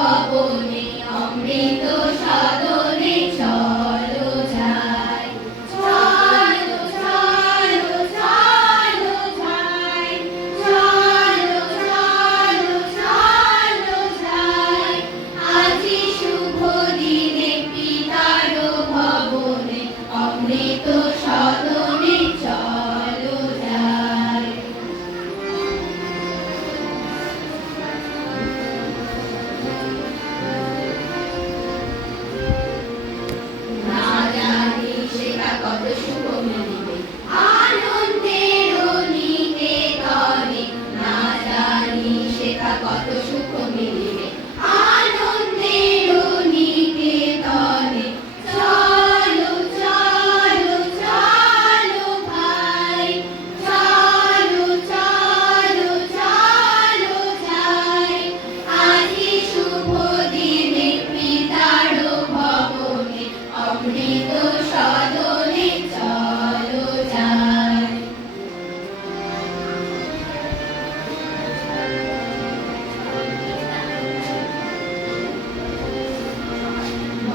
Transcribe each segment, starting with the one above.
amor.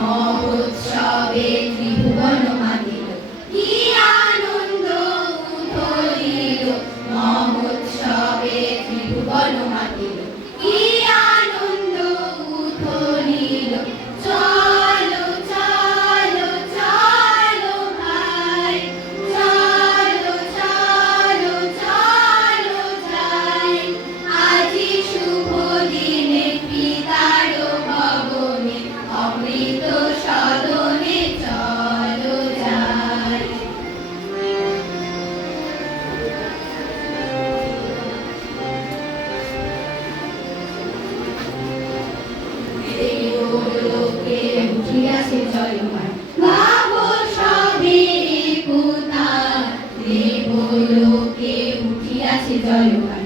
Oh, জয়মান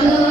Father.